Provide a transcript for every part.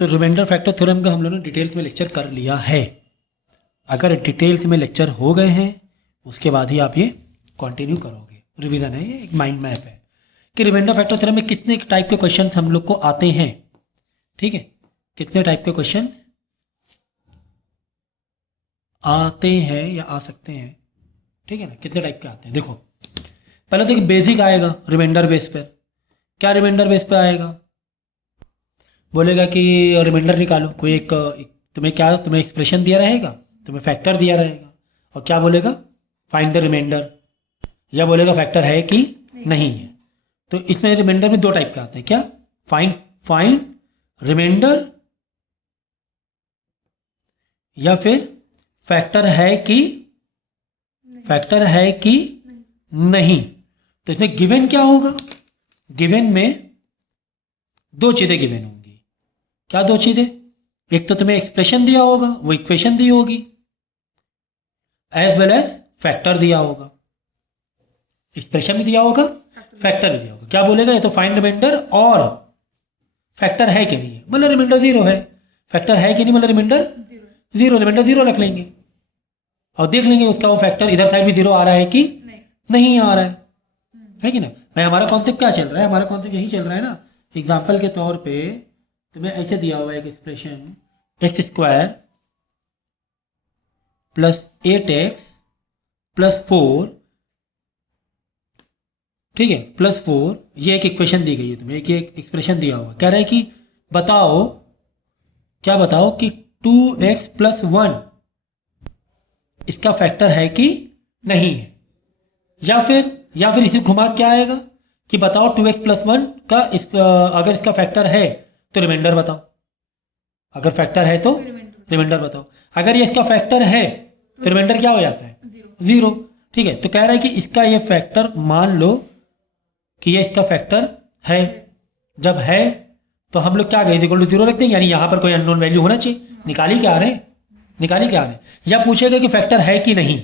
तो reminder factor theorem का हम लोगों ने डिटेल्स में लेक्चर कर लिया है। अगर डिटेल्स में लेक्चर हो गए हैं उसके बाद ही आप ये कंटिन्यू करोगे। रिवीजन है, ये एक माइंड मैप है कि रिमाइंडर फैक्टर थ्योरम में कितने टाइप के क्वेश्चन हम लोग को आते हैं। ठीक है, कितने टाइप के क्वेश्चन आते हैं या आ सकते हैं। ठीक है ना, कितने टाइप के आते हैं। देखो पहले तो एक बेसिक आएगा रिमाइंडर बेस पर। क्या रिमाइंडर बेस पर आएगा, बोलेगा कि रिमाइंडर निकालो। कोई एक तुम्हें एक्सप्रेशन दिया रहेगा, तुम्हें फैक्टर दिया रहेगा और क्या बोलेगा, फाइंड द रिमाइंडर, या बोलेगा फैक्टर है कि नहीं है। तो इसमें रिमाइंडर में दो टाइप के आते हैं। क्या, फाइंड रिमाइंडर, या फिर फैक्टर है कि नहीं। तो इसमें गिवन क्या होगा, गिवन में दो चीजें गिवन होंगी। क्या दो चीजें, एक तो तुम्हें एक्सप्रेशन दिया होगा, वो इक्वेशन दी होगी, एज वेल एज फैक्टर दिया होगा। एक्सप्रेशन भी दिया होगा, फैक्टर भी दिया होगा। क्या बोलेगा, ये तो फाइंड रिमाइंडर और फैक्टर है कि नहीं है, मतलब रिमाइंडर जीरो है, फैक्टर है कि नहीं मतलब रिमाइंडर जीरो, रिमाइंडर जीरो रख लेंगे और देख लेंगे उसका वो फैक्टर इधर साइड भी जीरो आ रहा है कि नहीं आ रहा है कि ना। भाई हमारा कॉन्सेप्ट क्या चल रहा है, हमारा कॉन्सेप्ट यही चल रहा है ना। एग्जाम्पल के तौर पे तुम्हें ऐसे दिया हुआ है एक expression, x square plus 8x plus 4, ठीक है, प्लस 4, ये एक इक्वेशन दी गई है तुम्हें, एक एक्सप्रेशन दिया हुआ। कह रहा है कि बताओ, क्या बताओ कि 2x प्लस 1 इसका फैक्टर है कि नहीं है। या फिर इसे घुमा क्या आएगा कि बताओ 2x प्लस 1 का अगर इसका फैक्टर है तो रिमाइंडर बताओ, अगर फैक्टर है तो रिमाइंडर बताओ। अगर ये इसका फैक्टर है तो रिमाइंडर क्या हो जाता है, जीरो। ठीक है, तो कह रहा है कि इसका ये फैक्टर मान लो कि ये इसका फैक्टर है। जब है तो हम लोग क्या करें, इक्वल टू जीरो रख देंगे, यानी यहाँ पर कोई अननोन वैल्यू होना चाहिए। निकाल ही क्या रहे हैं, या पूछेगा कि फैक्टर है कि नहीं,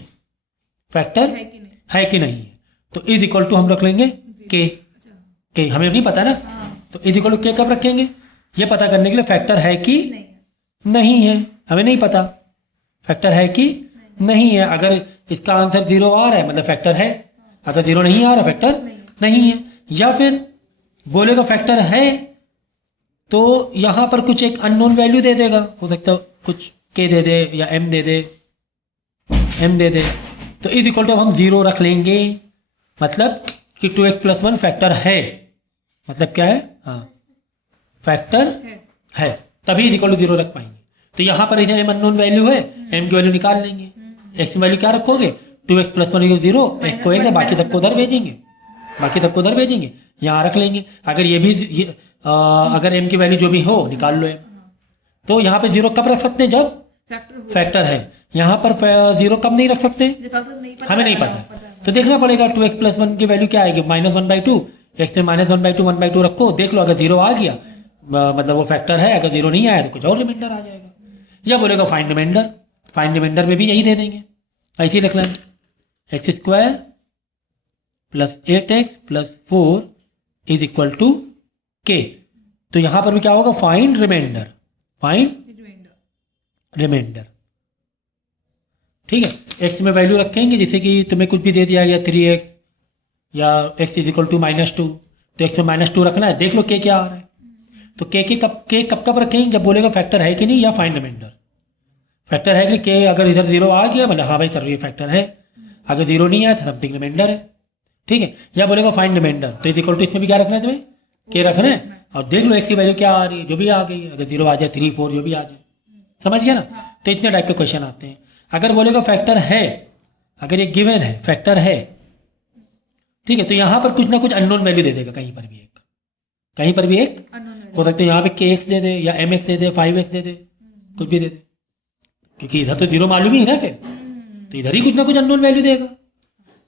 फैक्टर है कि नहीं है, तो इज इक्वल टू हम रख लेंगे के हमें नहीं पता ना, तो इज इक्वल टू के कब रखेंगे, ये पता करने के लिए फैक्टर है कि नहीं है। हमें नहीं पता फैक्टर है कि नहीं है। अगर इसका आंसर जीरो आ रहा है मतलब फैक्टर है, अगर जीरो नहीं आ रहा फैक्टर नहीं है। या फिर बोलेगा फैक्टर है तो यहां पर कुछ एक अननोन वैल्यू दे देगा, हो सकता है कुछ के दे दे या एम दे दे, तो इज इक्वल टू हम जीरो रख लेंगे, मतलब कि 2x प्लस 1 फैक्टर है, मतलब क्या है, हाँ फैक्टर है, तभी इज इक्वल टू जीरो रख पाएंगे। तो यहाँ पर एम अननोन वैल्यू है, एम की वैल्यू निकाल लेंगे। एक्स वैल्यू क्या रखोगे, 2x plus 1 equal zero, x को एक है, बाकी सबको उधर भेजेंगे, यहाँ रख लेंगे। अगर ये भी अगर एम की वैल्यू जो भी हो निकाल लो एम। तो यहाँ पे जीरो कब रख सकते हैं, जब फैक्टर है। यहाँ पर जीरो कब नहीं रख सकते, हमें नहीं पता, तो देखना पड़ेगा 2x प्लस 1 की वैल्यू क्या आएगी, -1/2, एक्स में -1/2 1/2 रखो, देख लो अगर जीरो आ गया मतलब वो फैक्टर है, अगर जीरो नहीं आया तो कुछ और रिमाइंडर आ जाएगा। या बोलेगा फाइंड रिमाइंडर में भी यही दे देंगे, ऐसे ही रख लेंगे, x square plus 8x plus 4 is equal to k. तो यहां पर भी क्या होगा, फाइंड रिमाइंडर, ठीक है। एक्स में वैल्यू रखेंगे, जैसे कि तुम्हें कुछ भी दे दिया गया 3x या x इज इक्वल टू -2, तो x में -2 रखना है, देख लो के क्या आ रहा है। तो के कब रखेंगे, जब बोलेगा फैक्टर है कि नहीं, या फाइंड रिमाइंडर। फैक्टर है कि के अगर इधर जीरो आ गया मतलब हाँ भाई सर ये फैक्टर है, अगर जीरो नहीं आया तो समथिंग रिमाइंडर है, ठीक है। या बोलेगा फाइंड रिमाइंडर, तो इज इक्वल टू इसमें भी क्या रखना है तुम्हें, के रखना है, और देख लो एक्स की वैल्यू क्या आ रही है, जो भी आ गई, अगर जीरो आ जाए 3 4 जो भी आ जाए, समझ गया ना। तो इतने टाइप के क्वेश्चन आते हैं। अगर बोलेगा फैक्टर है, अगर ये गिवन है फैक्टर है, ठीक है, तो यहाँ पर कुछ ना कुछ अननोन वैल्यू दे देगा, कहीं पर भी एक हो सकता है, यहाँ पे के एक्स दे दे या एम एक्स दे दे, 5x दे दे, कुछ भी दे दे, क्योंकि इधर तो जीरो मालूम ही है ना, फिर तो इधर ही कुछ ना कुछ अननोन वैल्यू देगा।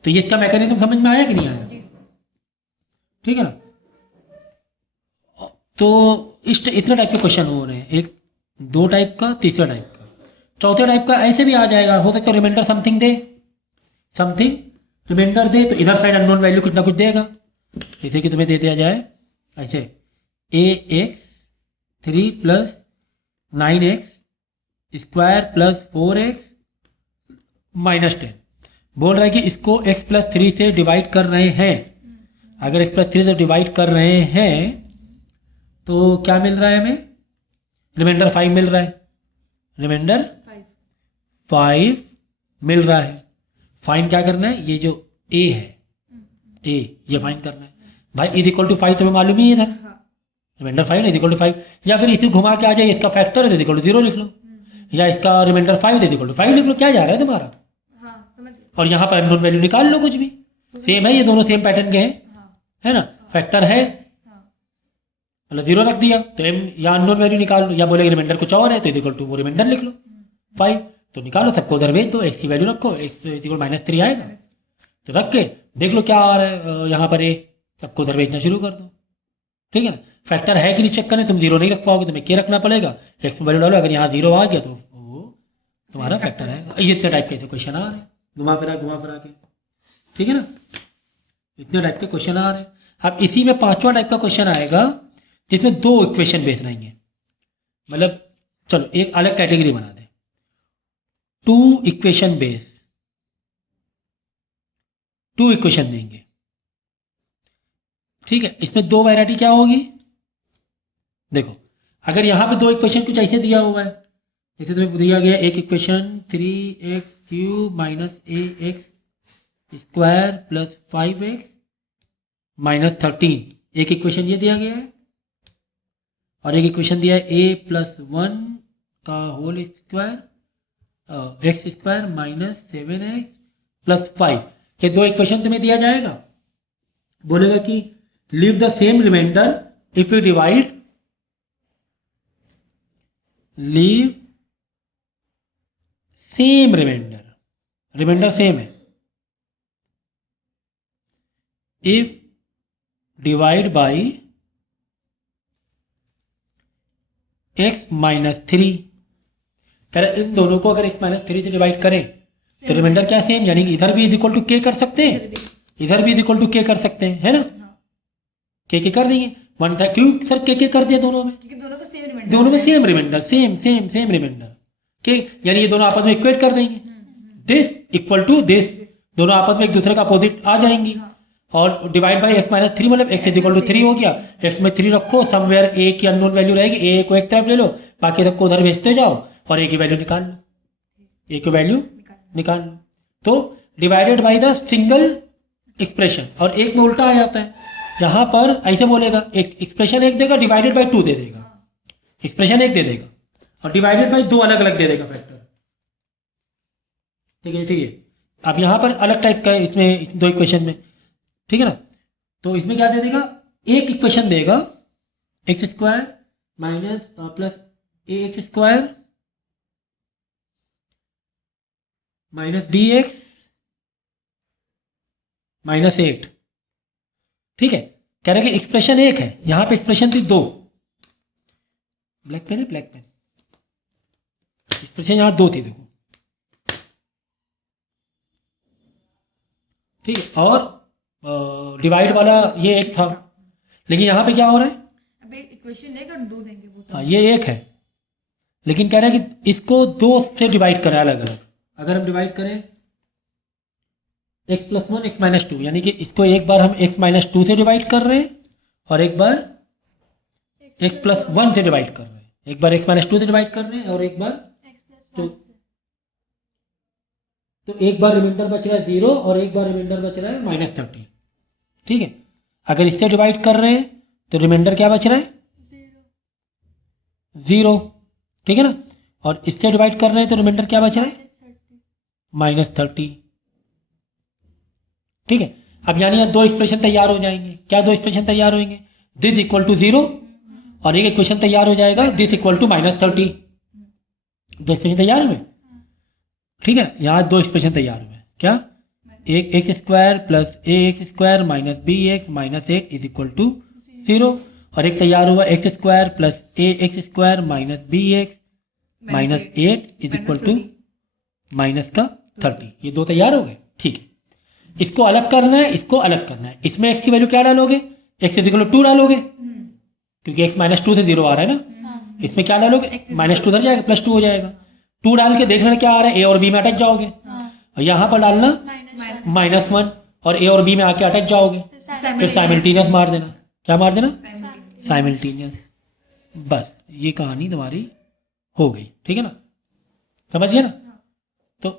तो ये इसका मैकेनिज्म समझ में आया कि नहीं आया, ठीक है ना। तो इतने टाइप के क्वेश्चन हो रहे हैं, एक दो टाइप का, तीसरा टाइप का, चौथे टाइप का ऐसे भी आ जाएगा, हो सकता है रिमाइंडर समथिंग रिमाइंडर दे, तो इधर साइड अननोन वैल्यू कुछ ना कुछ देगा, जैसे कि तुम्हें दे दिया जाए ऐसे ax 3 + 9x square plus 4x minus 10। बोल रहा है कि इसको x प्लस 3 से डिवाइड कर रहे हैं। अगर x प्लस 3 से डिवाइड कर रहे हैं तो क्या मिल रहा है हमें? रिमाइंडर 5 मिल रहा है। रिमाइंडर 5 मिल रहा है। फाइन क्या करना है? ये जो a है, a ये फाइन करना है भाई। इज इक्वल टू 5 तुम्हें मालूम ही है था। रिमाइंडर 5 इज इक्वल टू 5, या फिर इसे घुमा के आ जाए, इसका फैक्टर इज इक्वल टू 0 लिख लो, या इसका रिमाइंडर 5 इज इक्वल टू 5 लिख लो। क्या जा रहा है तुम्हारा? और यहाँ पर अननोन वैल्यू निकाल लो, कुछ भी सेम है, ये दोनों सेम पैटर्न के हैं, है ना। फैक्टर है मतलब 0 रख दिया तो m या अननोन वैल्यू निकाल लो, या बोले रिमाइंडर कुछ और है तो इज इक्वल टू वो रिमाइंडर लिख लो 5, तो निकालो, सबको उधर भेज दो, x की वैल्यू रखो, x इज इक्वल -3 आएगा तो रख के देख लो क्या आ रहा है यहाँ पर, a सबको उधर भेजना शुरू कर दो। ठीक है ना। फैक्टर है कि नहीं चेक करने, तुम 0 नहीं रख पाओगे, तुम्हें क्या रखना पड़ेगा, x में वैल्यू डालो, अगर यहाँ 0 आ गया तो वो तुम्हारा फैक्टर है। ये इतने टाइप के क्वेश्चन आ रहे हैं, घुमा फिरा के। ठीक है ना, इतने टाइप के क्वेश्चन आ रहे हैं। अब इसी में 5वां टाइप का क्वेश्चन आएगा जिसमें 2 इक्वेशन बेस रहेंगे। मतलब चलो एक अलग कैटेगरी बना दें, 2 इक्वेशन बेस, 2 इक्वेशन देंगे। ठीक है, इसमें 2 वैरायटी क्या होगी? देखो अगर यहाँ पे 2 इक्वेशन कुछ ऐसे दिया हुआ है, जैसे तुम्हें दिया गया एक equation 3x³ minus ax square plus 5x minus 13, एक इक्वेशन ये दिया गया है, और एक इक्वेशन दिया है a+1 का whole square x square minus 7x plus 5। ये 2 इक्वेशन तुम्हें दिया जाएगा, बोलेगा कि leave the same remainder if you divide, leave same remainder, remainder same है, if divide by x minus 3। इन दोनों को अगर x माइनस 3 से डिवाइड करें तो रिमाइंडर क्या सेम, यानी कि इधर भी इज इक्वल टू k कर सकते हैं, इधर भी इज इक्वल टू k कर सकते हैं, है ना। k कर देंगे, वन था क्यों सर k कर दिया दोनों में, दोनों में सेम रिमाइंडर, सेम रिमाइंडर के, यानी ये दोनों आपस में इक्वेट कर देंगे, दिस इक्वल टू दिस, दोनों आपस में एक दूसरे का अपोजिट आ जाएंगी। और डिवाइड बाई x माइनस 3 मतलब x इज इक्वल टू 3 हो गया, x में 3 रखो, समवेयर a की अननोन वैल्यू रहेगी, a को एक तरफ ले लो, बाकी सबको उधर भेजते जाओ और a की वैल्यू निकाल लो, a की वैल्यू निकाल लो। तो divided by the single expression, और एक में उल्टा आ जाता है, यहाँ पर ऐसे बोलेगा, एक एक्सप्रेशन एक देगा, डिवाइडेड बाई 2 दे देगा, एक्सप्रेशन एक दे देगा और डिवाइडेड बाई 2 अलग अलग दे देगा फैक्टर। ठीक है, ठीक है। अब यहाँ पर अलग टाइप का इसमें 2 इक्वेशन में, ठीक है ना, तो इसमें क्या दे देगा, एक इक्वेशन देगा x square minus plus ax square minus bx minus 8। ठीक है, कह रहे कि एक्सप्रेशन एक है, यहां पे एक्सप्रेशन थी 2, ब्लैक पेन है, ब्लैक पेन, एक्सप्रेशन यहां 2 थी, देखो। ठीक है, और डिवाइड वाला ये एक था, लेकिन यहाँ पे क्या हो रहा है, अब एक इक्वेशन एक और 2 देंगे वो, हाँ ये एक है, लेकिन कह रहा है कि इसको 2 से डिवाइड करें अलग अलग। अगर हम डिवाइड करें x+1 x-2, यानी कि इसको एक बार हम x-2 से डिवाइड कर रहे हैं और एक बार x+1 से डिवाइड कर रहे हैं, एक बार x-2 से डिवाइड कर रहे हैं और एक बार तो एक बार रिमाइंडर बच रहा है 0 और एक बार रिमाइंडर बच रहा है -30। ठीक है, अगर इससे डिवाइड कर रहे हैं तो रिमाइंडर क्या बच रहा है, 0। ठीक है ना, और इससे डिवाइड कर रहे हैं तो रिमाइंडर क्या बच रहा है, -30। ठीक है, अब यानी यहाँ 2 एक्सप्रेशन तैयार हो जाएंगे। क्या 2 एक्सप्रेशन तैयार होंगे, दिस इक्वल टू 0 और एक इक्वेशन तैयार हो जाएगा दिस इक्वल टू -30। 2 एक्सप्रेशन तैयार हुए। ठीक है, यहाँ 2 एक्सप्रेशन तैयार हुए, क्या, एक x square plus ax square minus bx minus 8 is equal to 0, और एक तैयार हुआ x square plus ax square minus bx minus 8 is equal to minus का 30। ये 2 तैयार हो गए। ठीक है, इसको अलग करना है, इसको अलग करना है। इसमें x की वैल्यू क्या डालोगे, x इज इक्वल टू 2 डालोगे, क्योंकि x -2 से 0 आ रहा है ना, इसमें क्या डालोगे, -2 उधर जाएगा, +2 हो जाएगा। 2 डाल के देखना क्या आ रहा है, ए और बी में अटक जाओगे। और यहाँ पर डालना -1 और ए और बी में आके अटक जाओगे, फिर साइमल्टेनियस मार देना। क्या मार देना, साइमल्टेनियस। बस ये कहानी तुम्हारी हो गई, ठीक है ना, समझ गए ना। तो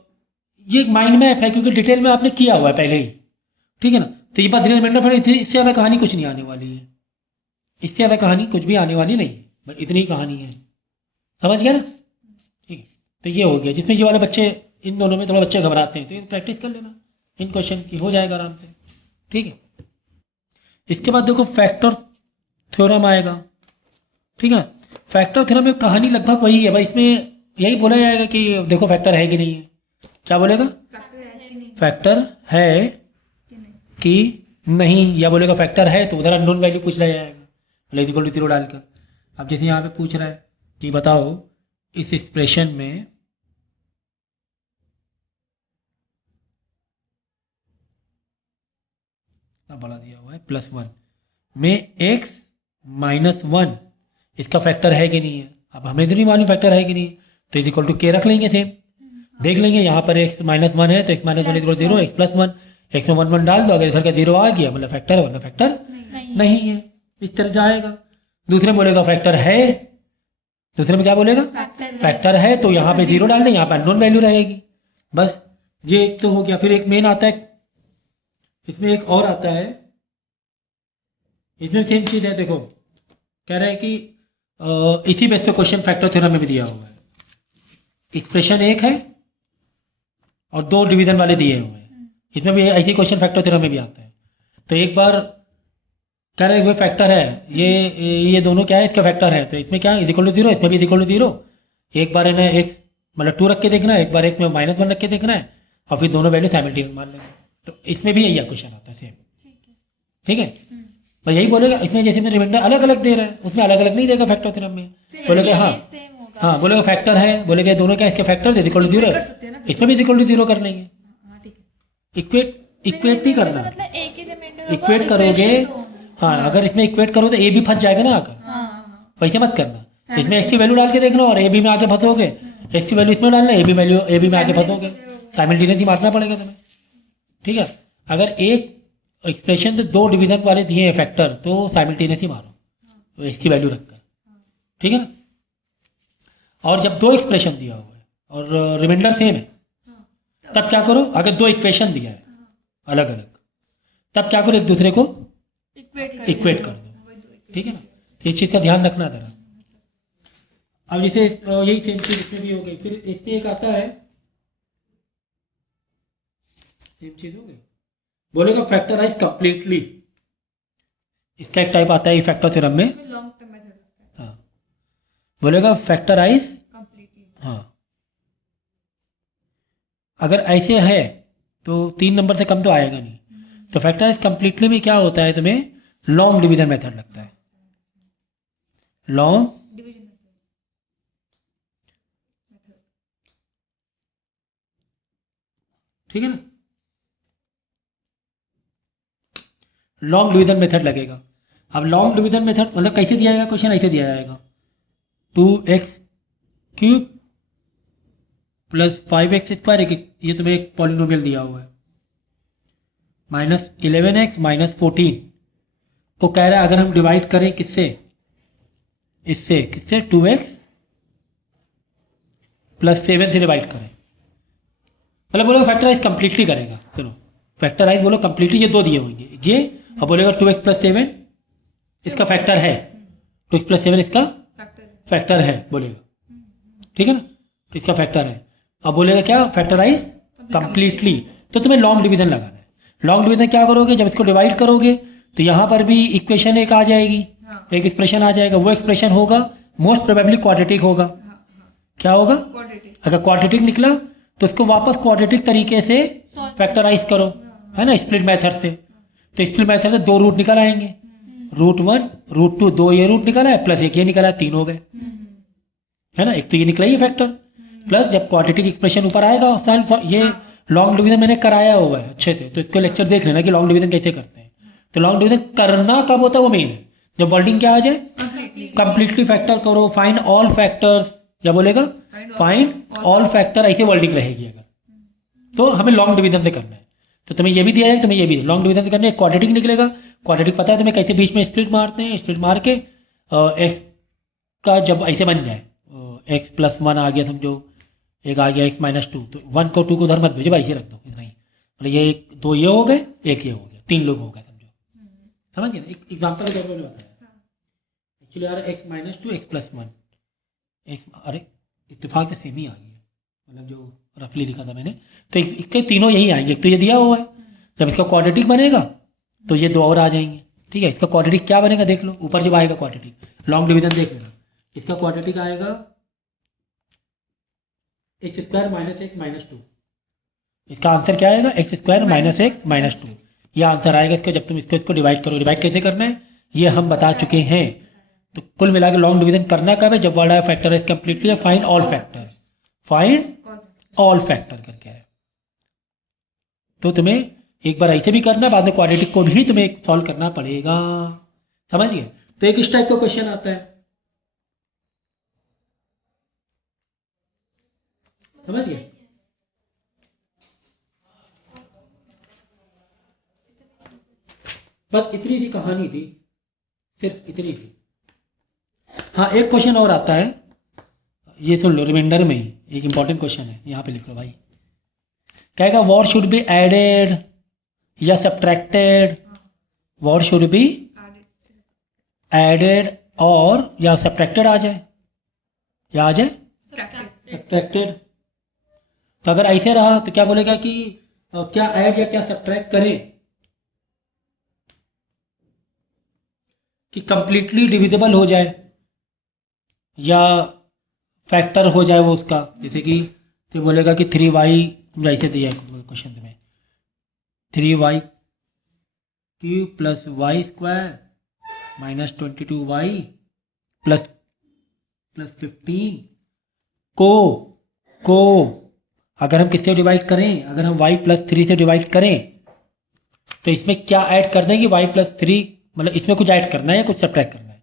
ये माइंड मैप है क्योंकि डिटेल में आपने किया हुआ है पहले ही, ठीक है ना। तो ये बस रिमाइंडर, फिर इससे ज़्यादा कहानी कुछ नहीं आने वाली है, इससे ज़्यादा कहानी कुछ भी आने वाली नहीं है, बस इतनी ही कहानी है, समझ गया ना। ठीक है, तो ये हो गया। जिसमें ये वाले बच्चे, इन दोनों में थोड़ा बच्चे घबराते हैं तो ये प्रैक्टिस कर लेना इन क्वेश्चन की, हो जाएगा आराम से, ठीक है। इसके बाद देखो फैक्टर थ्योरम आएगा, ठीक है ना। फैक्टर थ्योरम में कहानी लगभग वही है भाई, इसमें यही बोला जाएगा कि देखो फैक्टर है कि नहीं है। क्या बोलेगा, फैक्टर है कि नहीं, या बोलेगा फैक्टर है तो उधर अननोन वैल्यू पूछ लिया जाएगा, मतलब इक्वल टू 0 डालकर। अब जैसे यहाँ पे पूछ रहा है कि बताओ इस एक्सप्रेशन में बड़ा दिया हुआ है +1 में x -1 इसका फैक्टर है कि नहीं है। अब हमें तो नहीं मालूम फैक्टर है कि नहीं, तो इज इक्वल टू के रख लेंगे सेम, देख लेंगे यहाँ पर x -1 है तो x -1 इक्वल 0, x +1, x में 1 1 डाल दो, अगर इधर का 0 आ गया मतलब फैक्टर है, वरना फैक्टर नहीं है। इस तरह से आएगा। दूसरे में बोलेगा फैक्टर है, दूसरे में क्या बोलेगा, फैक्टर है तो यहाँ पे 0 डाल दें, यहाँ पे अननोन वैल्यू रहेगी। बस ये एक तो हो गया। फिर एक मेन आता है, इसमें एक और आता है, इसमें सेम चीज़ है। देखो कह रहा है कि इसी बेस पे क्वेश्चन फैक्टर थ्योरम में भी दिया हुआ है। एक्सप्रेशन एक है और 2 डिवीजन वाले दिए हुए हैं, इसमें भी ऐसे क्वेश्चन फैक्टर थ्योरम में भी आता है। तो एक बार कह रहा है वो फैक्टर है, ये दोनों क्या है, इसका फैक्टर है, तो इसमें क्या है, इक्वल टू 0, इसमें भी इक्वल टू 0। एक बार इन्हें x मतलब 2 रख के देखना है, एक बार x में -1 रख के देखना है, और फिर दोनों वैल्यू साइमल्टेनियस मान लेंगे। तो इसमें भी यही क्वेश्चन आता है सेम, ठीक है। बस यही बोलेगा, इसमें जैसे मैं रिमाइंडर अलग अलग दे रहा है, उसमें अलग अलग नहीं देगा फैक्टर थ्योरम में। बोलेगा हाँ बोलेगा फैक्टर है, बोलेगा दोनों क्या इसके फैक्टर इक्वल टू 0 है, इसमें भी इक्वल टू 0 कर लेंगे। इक्वेट भी करना, इक्वेट करोगे, हाँ अगर इसमें इक्वेट करो तो ए भी फंस जाएगा ना आकर, वैसे मत करना। इसमें एक्स की वैल्यू डाल के देखना और ए बी में आके फंसोगे, एक्स की वैल्यू इसमें डालना, ए बी में आके फंसोगे, साइमल्टेनियस ही मारना पड़ेगा तुम्हें, ठीक है। अगर एक एक्सप्रेशन से 2 डिवीजन वाले दिए हैं फैक्टर तो साइमल्टेनियस ही मारो, तो एक्स की वैल्यू रखकर, ठीक है ना। और जब 2 एक्सप्रेशन दिया हुआ है और रिमाइंडर सेम है, तब क्या करो, अगर 2 इक्वेशन दिया है अलग अलग, तब क्या करो, एक दूसरे को इक्वेट कर दो, ठीक है ना। तो इस चीज़ का ध्यान रखना जरा। अब जैसे यही सेम चीज इसमें भी हो गई। फिर इसमें एक आता है, सेम चीज हो गई, बोलेगा फैक्टराइज कंप्लीटली। इसका एक टाइप आता है फैक्टर थ्योरम में, लॉन्ग टर्म मेथड होता है हाँ बोलेगा फैक्टराइज, कंप्लीटली। हाँ अगर ऐसे है तो 3 नंबर से कम तो आएगा नहीं। तो फैक्टराइज कंप्लीटली में क्या होता है, तुम्हें लॉन्ग डिवीजन मेथड लगता है, लॉन्ग डिवीजन मेथड। ठीक है ना, लॉन्ग डिवीजन मेथड लगेगा। अब लॉन्ग डिवीजन मेथड मतलब कैसे दिया जाएगा, क्वेश्चन ऐसे दिया जाएगा 2x³ + 5x², ये तुम्हें एक पॉलिनोमियल दिया हुआ है, -11x -14 को कह रहा है अगर हम डिवाइड करें किससे, इससे, किससे 2x + 7 से डिवाइड करें, मतलब बोलो फैक्टराइज कंप्लीटली करेगा। सुनो फैक्टराइज बोलो कंप्लीटली, ये 2 दिए होंगे ये, और बोलेगा 2x + 7 इसका फैक्टर है, 2x + 7 इसका फैक्टर है बोलेगा, ठीक है ना, तो इसका फैक्टर है। अब बोलेगा क्या, फैक्टराइज कंप्लीटली, तो तुम्हें लॉन्ग डिवीजन लगाना है। लॉन्ग डिवीजन क्या करोगे, जब इसको डिवाइड करोगे तो यहाँ पर भी इक्वेशन एक आ जाएगी, एक एक्सप्रेशन आ जाएगा, वो एक्सप्रेशन होगा मोस्ट प्रोबेबली क्वाड्रेटिक होगा। क्या होगा, अगर क्वाड्रेटिक निकला तो उसको वापस क्वाड्रेटिक तरीके से फैक्टराइज करो, है ना, स्प्लिट मेथड से। तो स्प्लिट मेथड से 2 रूट निकल आएंगे, √1 √2, 2 ये रूट निकला है प्लस 1 ये निकला है, 3 हो गए, है ना। एक तो ये निकला ही फैक्टर, प्लस जब क्वाड्रेटिक एक्सप्रेशन ऊपर आएगा, ये लॉन्ग डिवीजन मैंने कराया हुआ है अच्छे से, तो इसको लेक्चर देख लेना कि लॉन्ग डिवीजन कैसे करते हैं। तो लॉन्ग डिवीजन करना कब होता है, वो मेन है जब वर्डिंग क्या आ जाए, कंप्लीटली फैक्टर करो, फाइंड ऑल फैक्टर्स, क्या बोलेगा, फाइंड ऑल फैक्टर, ऐसे वर्डिंग रहेगी अगर, तो हमें लॉन्ग डिवीजन से करना है। तो तुम्हें ये भी दिया है, तुम्हें ये भी लॉन्ग डिवीजन से करना है, क्वाड्रेटिक निकलेगा, क्वाड्रेटिक पता है तुम्हें कैसे बीच में स्प्लिट मारते हैं, स्प्लिट मार के एक्स का जब ऐसे बन जाए, एक्स प्लस वन आ गया समझो, एक आ गया एक्स माइनस टू, तो वन को टू को उधर मत भेजो भाई, ऐसे रख दो, इतना ही, मतलब ये दो ये हो गए, एक ये हो गया, तीन लोग हो गए समझो, समझ गए ना, एक एग्जाम्पल के तौर पर मैंने बताया। एक्चुअली यार x minus two x plus one, x, अरे इत्तेफाक से सेम ही आ गई है, मतलब जो रफली लिखा था मैंने, तो इसके तीनों यही आएंगे, एक तो ये दिया हुआ है, जब इसका क्वाड्रेटिक बनेगा तो ये दो और आ जाएंगे, ठीक है। इसका क्वाड्रेटिक क्या बनेगा देख लो, ऊपर जब आएगा क्वाड्रेटिक, लॉन्ग डिवीजन देख लेना, इसका क्वाड्रेटिक आएगा x square minus x minus two, इसका आंसर क्या आएगा, x square minus x minus two, ये आंसर आएगा इसका, जब तुम इसको डिवाइड करो। डिवाइड कैसे करना है ये हम बता चुके हैं। तो कुल मिला के लॉन्ग डिवीजन करना कब है, जब वर्ड आया factor is completely, find all factor, find all factor करके है। तो तुम्हें एक बार ऐसे भी करना, बाद में क्वाड्रेटिक को भी तुम्हें सॉल्व करना पड़ेगा, समझ गए। तो एक इस टाइप का क्वेश्चन आता है, समझ गए। बस इतनी सी कहानी थी, सिर्फ इतनी थी। हाँ एक क्वेश्चन और आता है, ये सुन लो, रिमाइंडर में ही एक इंपॉर्टेंट क्वेश्चन है, यहाँ पे लिख लो भाई। कहेगा वॉट शुड बी एडेड या subtracted, what should be added और या सब्ट्रैक्टेड आ जाए, या आ जाए सब्ट्रैक्टेड। तो अगर ऐसे रहा तो क्या बोलेगा कि क्या ऐड या क्या सब्ट्रैक्ट करें कि कंप्लीटली डिविजिबल हो जाए या फैक्टर हो जाए वो उसका, जैसे कि तो बोलेगा कि 3y, ऐसे दिया है क्वेश्चन में, 3y cube plus y square minus 22y plus 15 को अगर हम किससे डिवाइड करें, अगर हम y प्लस 3 से डिवाइड करें तो इसमें क्या ऐड कर दें कि y प्लस 3, मतलब इसमें कुछ ऐड करना है या कुछ सब्ट्रैक्ट करना है,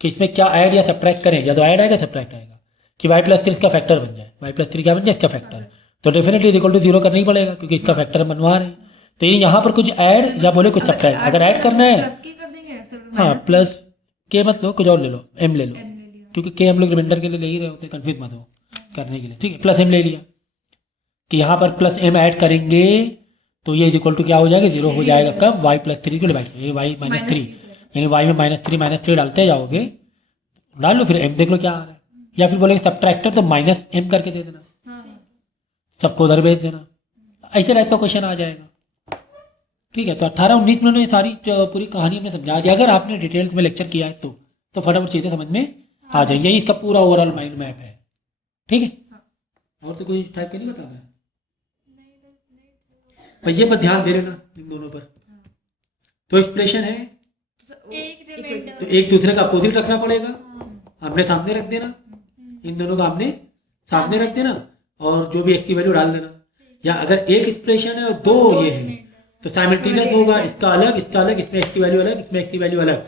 कि इसमें क्या ऐड या सब्ट्रैक्ट करें, या तो ऐड आएगा सब्ट्रैक्ट आएगा, कि y प्लस 3 इसका फैक्टर बन जाए, y प्लस 3 क्या बन जाए इसका फैक्टर, तो डेफिनेटली इक्वल टू 0 करना ही पड़ेगा क्योंकि इसका फैक्टर बनवा रहे हैं। तो ये यहाँ पर कुछ ऐड या बोले कुछ सब्ट्रैक्ट, अगर ऐड करना है हाँ प्लस के मत लो, कुछ और ले लो, m ले लो, क्योंकि के हम लोग रिमाइंडर के लिए ले ही रहे होते, कन्फ्यूज मत हो करने के लिए, ठीक है। प्लस m ले लिया कि यहाँ पर प्लस m ऐड करेंगे तो ये इक्वल टू क्या हो जाएगा, 0 हो जाएगा कब, y प्लस 3 को डिवाइड करेंगे, y माइनस 3, यानी y में माइनस थ्री डालते जाओगे, डाल लो, फिर m देख लो क्या आ रहा है, या फिर बोलेंगे सब्ट्रैक्टर तो माइनस m करके दे देना, सबको उधर भेज देना, ऐसे टाइप का क्वेश्चन आ जाएगा, ठीक है। तो 18-19 मिनट में ये सारी पूरी कहानी हमने समझा दी। अगर आपने डिटेल्स में लेक्चर किया है तो फटाफट चीज़ें समझ में आ जाएंगी, यही इसका पूरा ओवरऑल माइंड मैप है, ठीक है। और तो कोई टाइप का नहीं बताना है, पर ये पर ध्यान दे लेना इन दोनों पर। तो एक्सप्रेशन है तो एक दूसरे का अपोजिट रखना पड़ेगा, आमने सामने रख देना, इन दोनों का आमने सामने रख देना और जो भी एक्स की वैल्यू डाल देना। या अगर एक एक्सप्रेशन है और दो ये है तो साइमल्टेनियस होगा, इसका अलग इसका अलग, इसमें एक्स की वैल्यू अलग इसमें एक्स की वैल्यू अलग,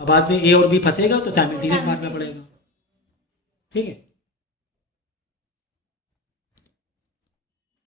अब बाद में ए और बी फंसेगा तो साइमल्टेनियस मारना पड़ेगा, ठीक है।